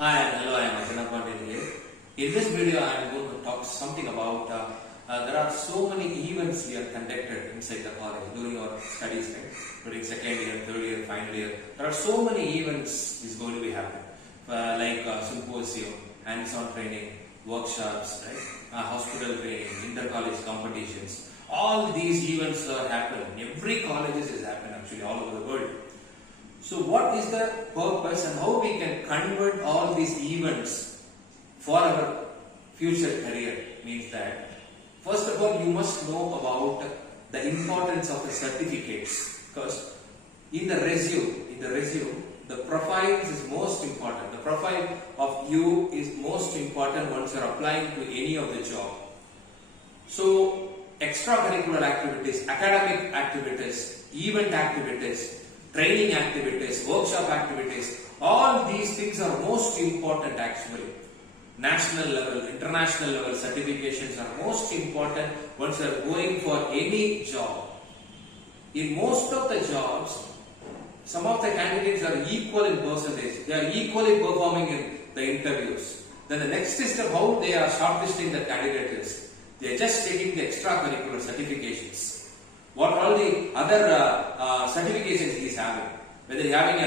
Hi and hello, I am ATHEENAPANDIAN here. In this video, I am going to talk something about there are so many events we are conducted inside the college during our studies, right? During second year, third year, final year. There are so many events is going to be happening, like Symposium, hands-on training, workshops, right? Hospital training, inter-college competitions. All these events are happening. Every college is happening actually all over the world. So what is the purpose and how we can convert all these events for our future career? Means that first of all you must know about the importance of the certificates, because in the resume the profiles is most important. The profile of you is most important once you are applying to any of the job. So extracurricular activities, academic activities, event activities, training activities, workshop activities, all these things are most important actually. National level, international level certifications are most important once you are going for any job. In most of the jobs, some of the candidates are equal in percentage. They are equally performing in the interviews. Then the next step, how they are shortlisting the candidate is, they are just taking the extracurricular certifications. What all the other certifications he is having, whether he having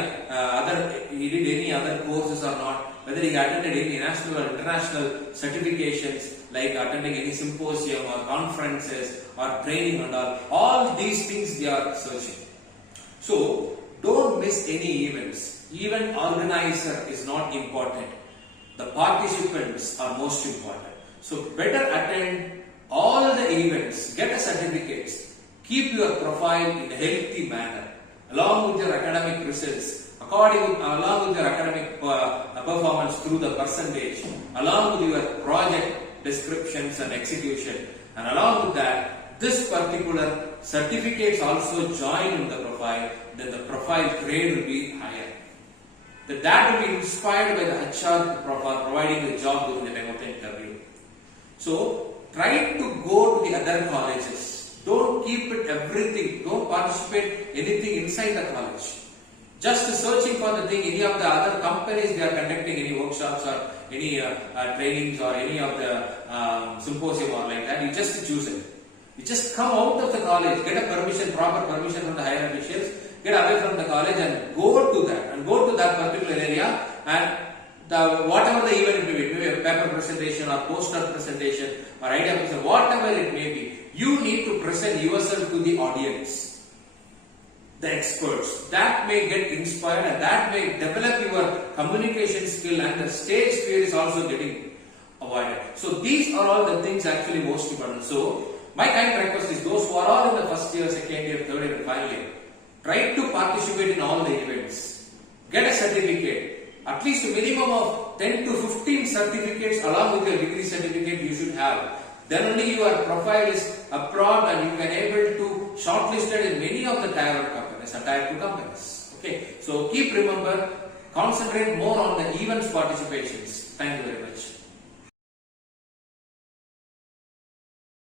he did any other courses or not, whether he attended any national or international certifications like attending any symposium or conferences or training and all these things they are searching. So don't miss any events. Event organizer is not important. The participants are most important. So better attend all the events, get a certificates. Keep your profile in a healthy manner, along with your academic results, along with your academic performance through the percentage, along with your project descriptions and execution, and along with that, this particular certificates also join in the profile, then the profile grade will be higher. That will be inspired by the HR providing the job during the time of the interview. So, try to go to the other colleges. Don't keep it everything. Don't participate anything inside the college. Just searching for the thing. Any of the other companies they are conducting any workshops or any trainings or any of the symposium or like that. You just choose it. You just come out of the college, get a permission, proper permission from the higher officials, get away from the college and go to that particular area and whatever the event may be, maybe a paper presentation or poster presentation or idea presentation, whatever it may be, you need to present yourself to the audience, the experts. That may get inspired and that may develop your communication skill, and the stage fear is also getting avoided. So these are all the things actually most important. So my kind request is those who are all in the first year, second year, third year and final year, try to participate in all the events. Get a certificate. At least a minimum of 10 to 15 certificates along with your degree certificate you should have. Then only your profile is abroad and you can able to shortlisted in many of the tier 1 companies and tier 2 companies. Okay, so keep remember, concentrate more on the events participations. Thank you very much.